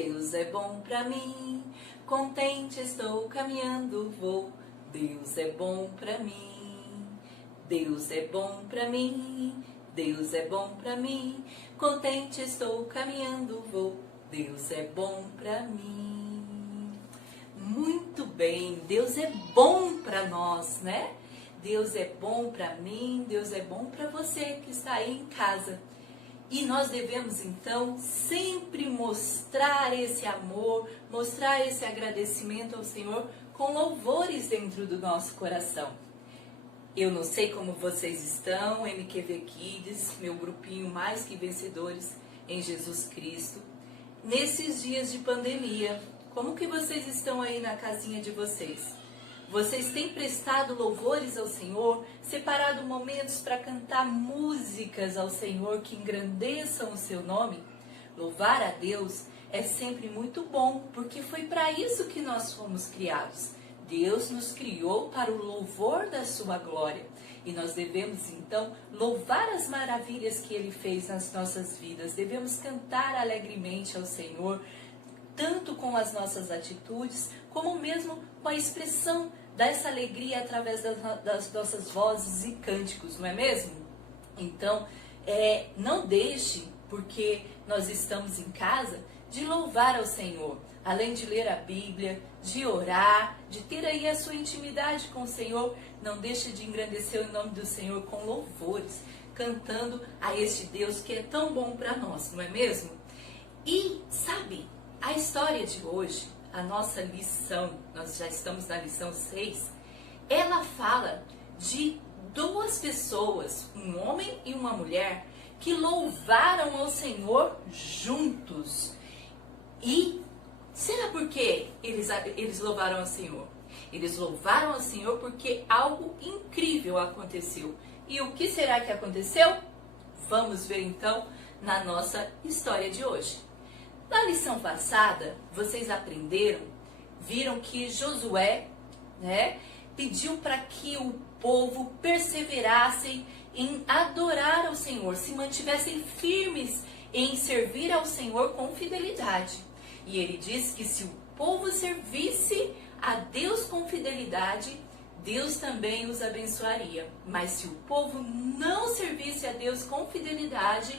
Deus é bom pra mim, contente estou caminhando vou. Deus é bom pra mim, Deus é bom pra mim, Deus é bom pra mim, contente estou caminhando vou. Deus é bom pra mim. Muito bem, Deus é bom pra nós, né? Deus é bom pra mim, Deus é bom pra você que está aí em casa. E nós devemos, então, sempre mostrar esse amor, mostrar esse agradecimento ao Senhor com louvores dentro do nosso coração. Eu não sei como vocês estão, MQV Kids, meu grupinho mais que vencedores em Jesus Cristo. Nesses dias de pandemia, como que vocês estão aí na casinha de vocês? Vocês têm prestado louvores ao Senhor, separado momentos para cantar músicas ao Senhor que engrandeçam o seu nome? Louvar a Deus é sempre muito bom, porque foi para isso que nós fomos criados. Deus nos criou para o louvor da sua glória. E nós devemos, então, louvar as maravilhas que Ele fez nas nossas vidas. Devemos cantar alegremente ao Senhor, tanto com as nossas atitudes, como mesmo com a expressão dessa alegria através das nossas vozes e cânticos, não é mesmo? Então, não deixe, porque nós estamos em casa, de louvar ao Senhor. Além de ler a Bíblia, de orar, de ter aí a sua intimidade com o Senhor, não deixe de engrandecer o nome do Senhor com louvores, cantando a este Deus que é tão bom para nós, não é mesmo? E, sabe, a história de hoje, a nossa lição, nós já estamos na lição 6, ela fala de duas pessoas, um homem e uma mulher, que louvaram ao Senhor juntos. E será por que eles louvaram ao Senhor? Eles louvaram ao Senhor porque algo incrível aconteceu. E o que será que aconteceu? Vamos ver então na nossa história de hoje. Na lição passada, vocês aprenderam, viram que Josué, pediu para que o povo perseverassem em adorar ao Senhor, se mantivessem firmes em servir ao Senhor com fidelidade. E ele disse que se o povo servisse a Deus com fidelidade, Deus também os abençoaria. Mas se o povo não servisse a Deus com fidelidade,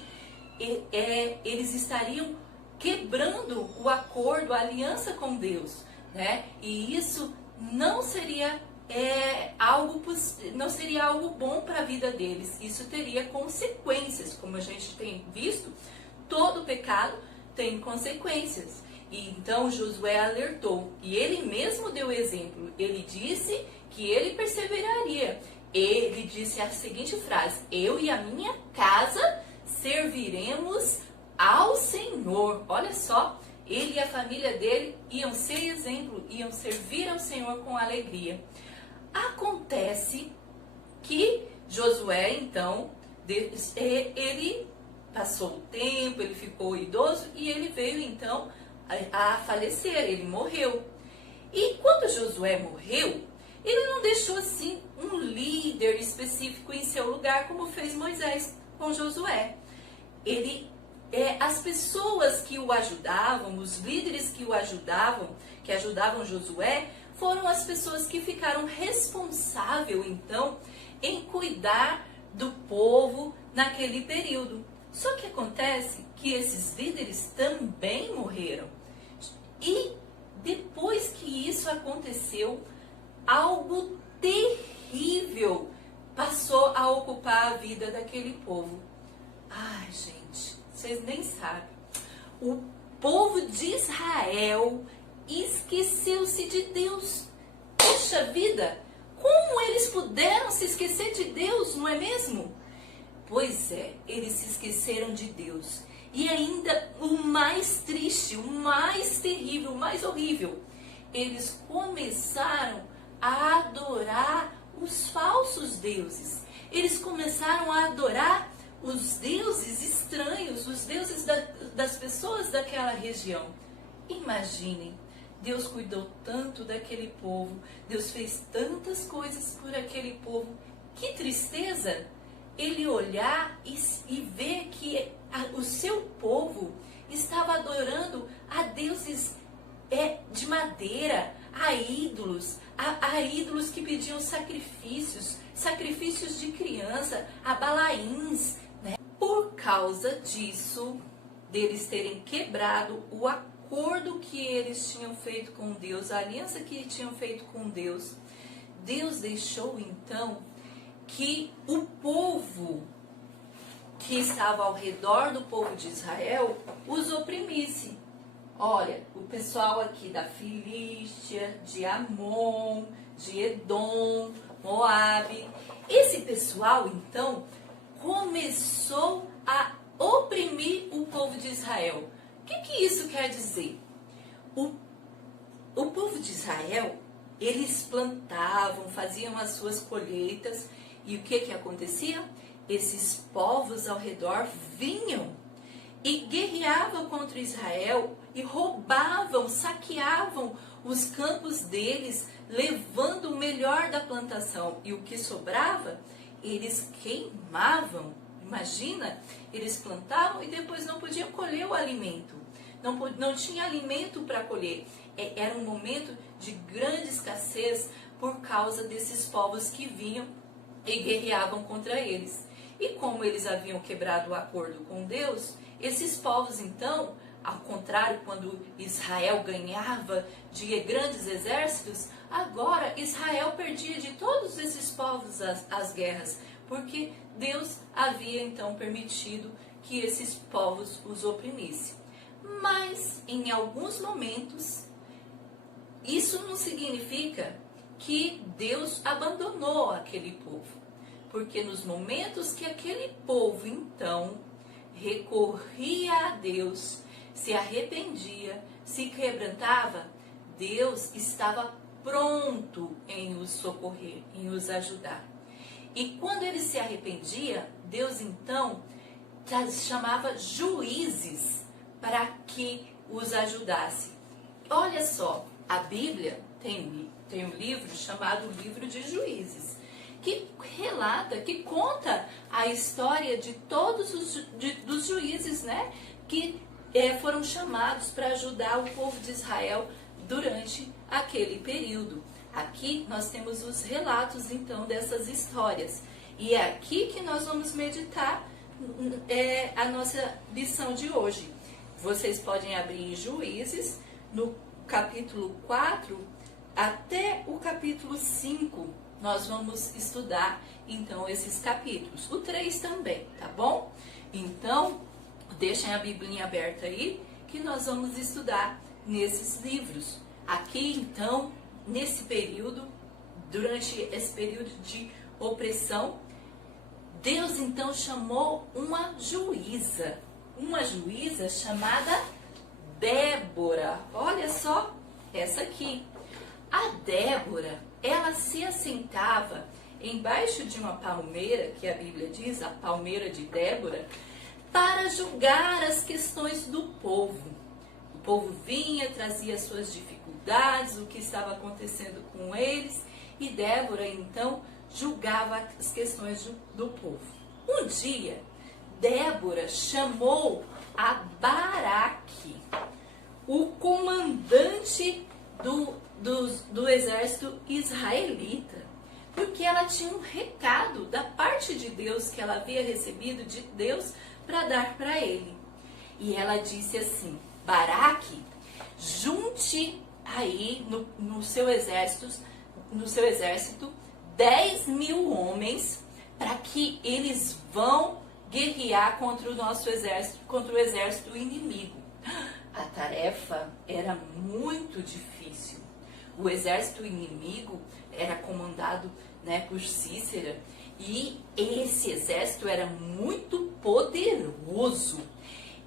eles estariam quebrando o acordo, a aliança com Deus, né? E isso não seria algo bom para a vida deles. Isso teria consequências, como a gente tem visto, todo pecado tem consequências. E então Josué alertou, e ele mesmo deu exemplo. Ele disse que ele perseveraria. Ele disse a seguinte frase: eu e a minha casa serviremos ao Senhor. Olha só, ele e a família dele iam ser exemplo, iam servir ao Senhor com alegria. Acontece que Josué, então, ele passou o tempo, ele ficou idoso e ele veio, então, a falecer, ele morreu. E quando Josué morreu, ele não deixou, assim, um líder específico em seu lugar, como fez Moisés com Josué. As pessoas que o ajudavam, os líderes que ajudavam Josué, foram as pessoas que ficaram responsáveis, então, em cuidar do povo naquele período. Só que acontece que esses líderes também morreram. E depois que isso aconteceu, algo terrível passou a ocupar a vida daquele povo. Ai, gente, vocês nem sabem. O povo de Israel esqueceu-se de Deus. Poxa vida, como eles puderam se esquecer de Deus, não é mesmo? Pois é, eles se esqueceram de Deus. E ainda o mais triste, o mais terrível, o mais horrível, eles começaram a adorar os falsos deuses. Eles começaram a adorar os deuses estranhos, os deuses das pessoas daquela região. Imaginem, Deus cuidou tanto daquele povo, Deus fez tantas coisas por aquele povo. Que tristeza Ele olhar e ver que o seu povo estava adorando a deuses de madeira, a ídolos que pediam sacrifícios de criança, a Balaíns, né? Por causa disso, deles terem quebrado o acordo que eles tinham feito com Deus, a aliança que tinham feito com Deus, Deus deixou então que o povo que estava ao redor do povo de Israel os oprimisse. Olha, o pessoal aqui da Filístia, de Amon, de Edom, Moabe, esse pessoal então começou a oprimir o povo de Israel. O que isso quer dizer? O povo de Israel, eles plantavam, faziam as suas colheitas, e o que acontecia? Esses povos ao redor vinham e guerreavam contra Israel e roubavam, saqueavam os campos deles, levando o melhor da plantação. E o que sobrava, eles queimavam. Imagina, eles plantavam e depois não podiam colher o alimento. Não tinha alimento para colher. Era um momento de grande escassez por causa desses povos que vinham e guerreavam contra eles. E como eles haviam quebrado o acordo com Deus, esses povos então, ao contrário, quando Israel ganhava de grandes exércitos, agora Israel perdia de todos esses povos as guerras, porque Deus havia então permitido que esses povos os oprimissem. Mas em alguns momentos, isso não significa que Deus abandonou aquele povo. Porque nos momentos que aquele povo então recorria a Deus, se arrependia, se quebrantava, Deus estava pronto em os socorrer, em os ajudar. E quando ele se arrependia, Deus então chamava juízes para que os ajudasse. Olha só, a Bíblia tem um livro chamado Livro de Juízes, que relata, que conta a história de todos dos juízes, né, que foram chamados para ajudar o povo de Israel durante aquele período. Aqui nós temos os relatos então dessas histórias. E é aqui que nós vamos meditar a nossa lição de hoje. Vocês podem abrir em Juízes, no capítulo 4 até o capítulo 5. Nós vamos estudar, então, esses capítulos. O 3 também, tá bom? Então, deixem a Biblinha aberta aí, que nós vamos estudar nesses livros. Aqui, então, nesse período, durante esse período de opressão, Deus, então, chamou uma juíza chamada Débora. Olha só, essa aqui. A Débora, ela se assentava embaixo de uma palmeira, que a Bíblia diz, a palmeira de Débora, para julgar as questões do povo. O povo vinha, trazia suas dificuldades, o que estava acontecendo com eles, e Débora, então, julgava as questões do povo. Um dia, Débora chamou a Baraque, o comandante do exército israelita, porque ela tinha um recado da parte de Deus que ela havia recebido de Deus para dar para ele. E ela disse assim: Baraque, junte aí no seu exército 10.000 homens para que eles vão guerrear contra o nosso exército, contra o exército inimigo. A tarefa era muito difícil. O exército inimigo era comandado, né, por Cícera, e esse exército era muito poderoso.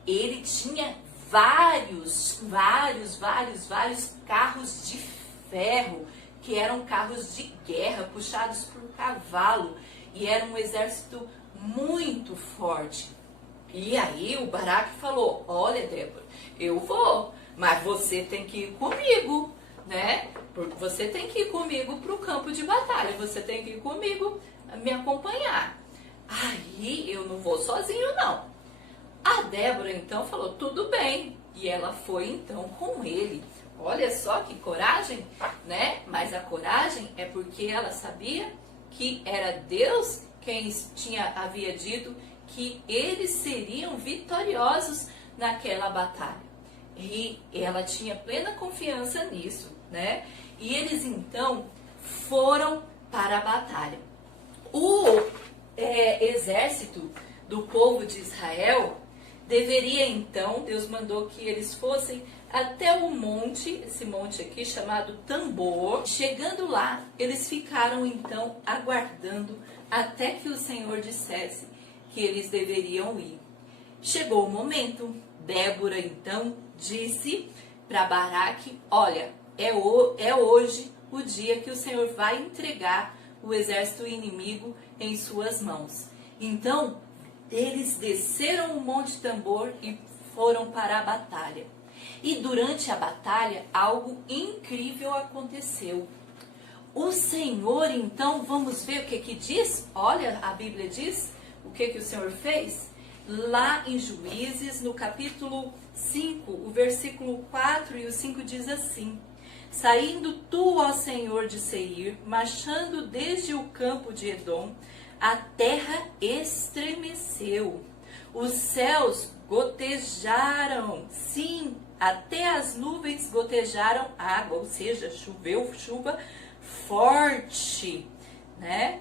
Ele tinha vários carros de ferro, que eram carros de guerra puxados por cavalo, e era um exército muito forte. E aí o Baraque falou: olha, Débora, eu vou, mas você tem que ir comigo, né? Você tem que ir comigo para o campo de batalha, você tem que ir comigo me acompanhar. Aí eu não vou sozinho, não. A Débora então falou, tudo bem. E ela foi então com ele. Olha só que coragem, né? Mas a coragem é porque ela sabia que era Deus quem havia dito que eles seriam vitoriosos naquela batalha. E ela tinha plena confiança nisso, né? E eles então foram para a batalha. O exército do povo de Israel deveria então, Deus mandou que eles fossem até o monte, esse monte aqui chamado Tambor. Chegando lá, eles ficaram então aguardando até que o Senhor dissesse que eles deveriam ir. Chegou o momento, Débora então disse para Baraque, olha, é hoje o dia que o Senhor vai entregar o exército inimigo em suas mãos. Então, eles desceram o Monte Tambor e foram para a batalha. E durante a batalha, algo incrível aconteceu. O Senhor, então, vamos ver o que diz? Olha, a Bíblia diz o que o Senhor fez. Lá em Juízes, no capítulo 5, o versículo 4 e o 5 diz assim: saindo tu, ó Senhor de Seir, marchando desde o campo de Edom, a terra estremeceu, os céus gotejaram, sim, até as nuvens gotejaram água, ou seja, choveu chuva forte, né?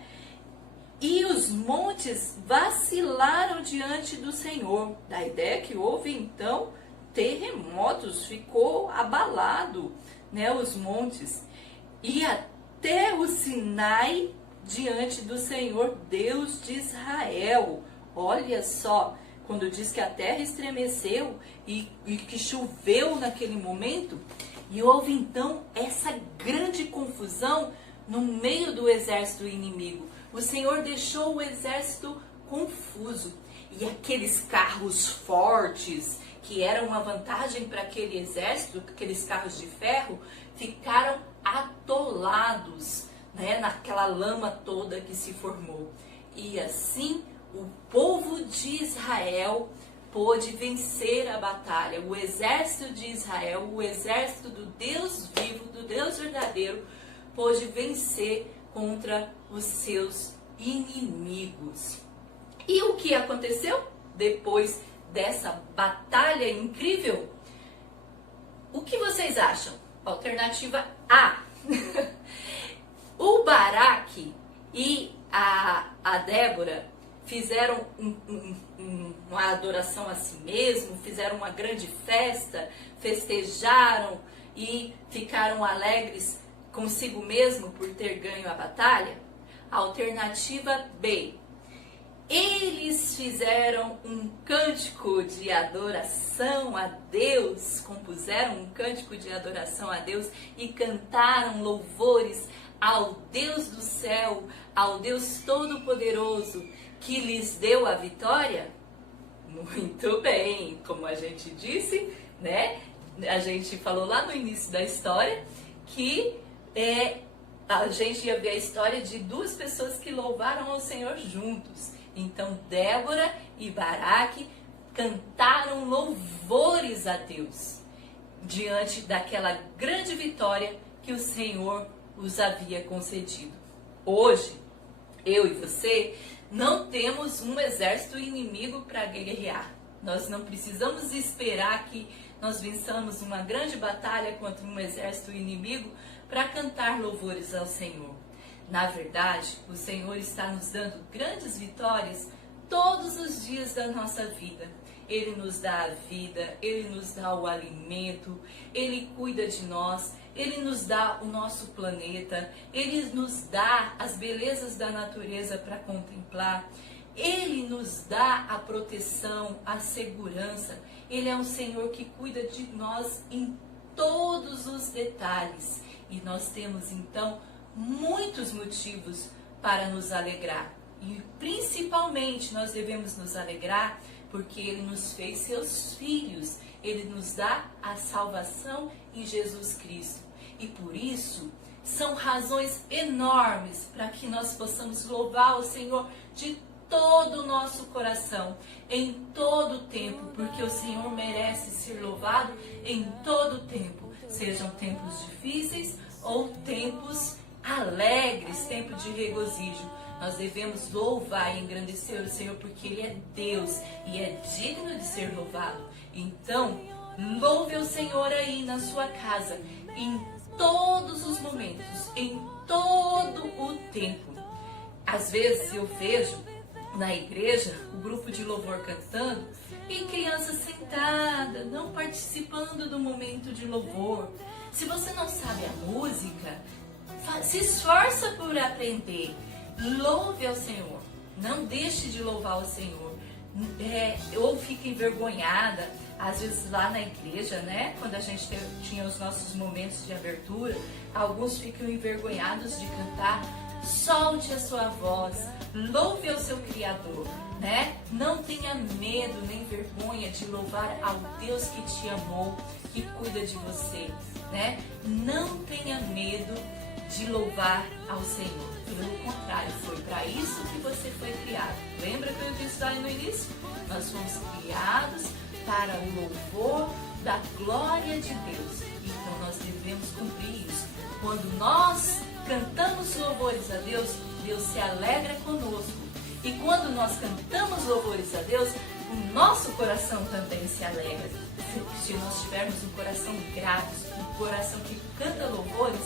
E os montes vacilaram diante do Senhor. Da ideia que houve então terremotos, ficou abalado, né, os montes. E até o Sinai diante do Senhor, Deus de Israel. Olha só, quando diz que a terra estremeceu e que choveu naquele momento, e houve então essa grande confusão no meio do exército inimigo. O Senhor deixou o exército confuso. E aqueles carros fortes, que eram uma vantagem para aquele exército, aqueles carros de ferro, ficaram atolados, né, naquela lama toda que se formou. E assim o povo de Israel pôde vencer a batalha. O exército de Israel, o exército do Deus vivo, do Deus verdadeiro, pôde vencer contra os seus inimigos. E o que aconteceu depois dessa batalha incrível? O que vocês acham? Alternativa A. O Baraque e a Débora fizeram uma adoração a si mesmo, fizeram uma grande festa, festejaram e ficaram alegres consigo mesmo por ter ganho a batalha? Alternativa B. Eles fizeram um cântico de adoração a Deus, compuseram um cântico de adoração a Deus e cantaram louvores ao Deus do céu, ao Deus Todo-Poderoso, que lhes deu a vitória? Muito bem, como a gente disse, né? A gente falou lá no início da história que a gente ia ver a história de duas pessoas que louvaram ao Senhor juntos. Então, Débora e Baraque cantaram louvores a Deus diante daquela grande vitória que o Senhor os havia concedido. Hoje, eu e você não temos um exército inimigo para guerrear. Nós não precisamos esperar que nós vençamos uma grande batalha contra um exército inimigo para cantar louvores ao Senhor. Na verdade, o Senhor está nos dando grandes vitórias todos os dias da nossa vida. Ele nos dá a vida, Ele nos dá o alimento, Ele cuida de nós, Ele nos dá o nosso planeta, Ele nos dá as belezas da natureza para contemplar, Ele nos dá a proteção, a segurança. Ele é um Senhor que cuida de nós em todos os detalhes. E nós temos então muitos motivos para nos alegrar. E principalmente nós devemos nos alegrar porque Ele nos fez seus filhos. Ele nos dá a salvação em Jesus Cristo. E por isso são razões enormes para que nós possamos louvar o Senhor de todo o nosso coração, em todo o tempo, porque o Senhor merece ser louvado em todo o tempo, sejam tempos difíceis ou tempos alegres, tempo de regozijo. Nós devemos louvar e engrandecer o Senhor porque Ele é Deus e é digno de ser louvado. Então, louve o Senhor aí na sua casa, em todos os momentos, em todo o tempo. Às vezes eu vejo na igreja o grupo de louvor cantando e crianças sentadas, não participando do momento de louvor. Se você não sabe a música, se esforça por aprender. Louve ao Senhor. Não deixe de louvar o Senhor. Ou fica envergonhada, às vezes lá na igreja, né? Quando a gente tinha os nossos momentos de abertura, alguns ficam envergonhados de cantar. Solte a sua voz, louve ao seu Criador, né? Não tenha medo nem vergonha de louvar ao Deus que te amou, que cuida de você, né? Não tenha medo de louvar ao Senhor. Pelo contrário, foi para isso que você foi criado. Lembra que eu disse lá no início? Nós fomos criados para o louvor da glória de Deus. Então nós devemos cumprir isso. Quando nós cantamos louvores a Deus, Deus se alegra conosco. E quando nós cantamos louvores a Deus, o nosso coração também se alegra. Se nós tivermos um coração grato, um coração que canta louvores,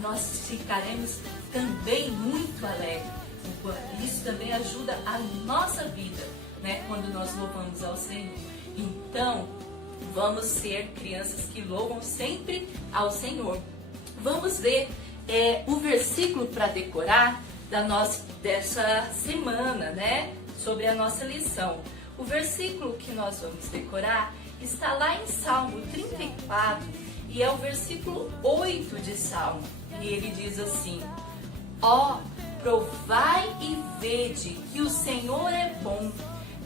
nós ficaremos também muito alegres. Isso também ajuda a nossa vida, né? Quando nós louvamos ao Senhor. Então, vamos ser crianças que louvam sempre ao Senhor. Vamos ver o versículo para decorar dessa semana, né? Sobre a nossa lição. O versículo que nós vamos decorar está lá em Salmo 34 e é o versículo 8 de Salmo. E ele diz assim: ó, provai e vede que o Senhor é bom.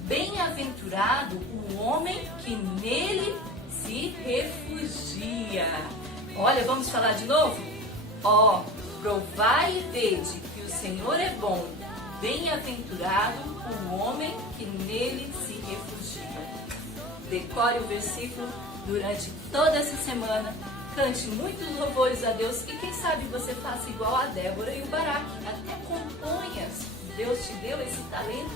Bem-aventurado o homem que nele se refugia. Olha, vamos falar de novo? Ó, provai e vede que o Senhor é bom. Bem-aventurado o homem que nele se refugia. Decore o versículo durante toda essa semana. Cante muitos louvores a Deus e quem sabe você faça igual a Débora e o Baraque. Até componha, Deus te deu esse talento,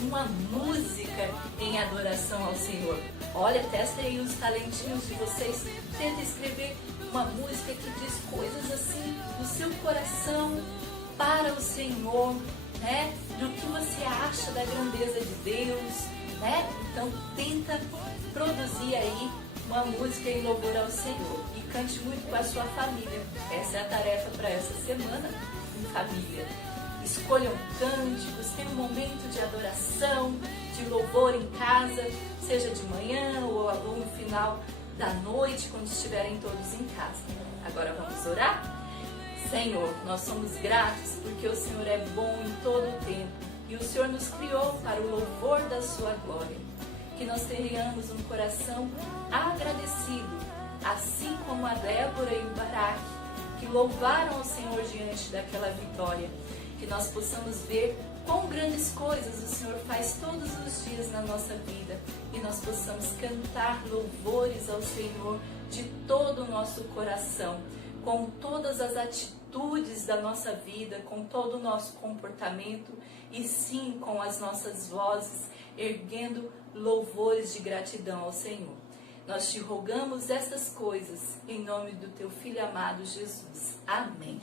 uma música em adoração ao Senhor. Olha, testem aí os talentinhos de vocês. Tenta escrever uma música que diz coisas assim do seu coração para o Senhor, né? Do que você acha da grandeza de Deus, né? Então tenta produzir aí uma música em louvor ao Senhor e cante muito com a sua família. Essa é a tarefa para essa semana em família. Escolham cânticos, tenham um momento de adoração, de louvor em casa, seja de manhã ou no final da noite, quando estiverem todos em casa. Agora vamos orar? Senhor, nós somos gratos porque o Senhor é bom em todo o tempo e o Senhor nos criou para o louvor da sua glória. Que nós tenhamos um coração agradecido, assim como a Débora e o Baraque, que louvaram ao Senhor diante daquela vitória. Que nós possamos ver quão grandes coisas o Senhor faz todos os dias na nossa vida e nós possamos cantar louvores ao Senhor de todo o nosso coração, com todas as atitudes da nossa vida, com todo o nosso comportamento e sim com as nossas vozes, erguendo louvores de gratidão ao Senhor. Nós te rogamos estas coisas em nome do teu Filho amado Jesus. Amém.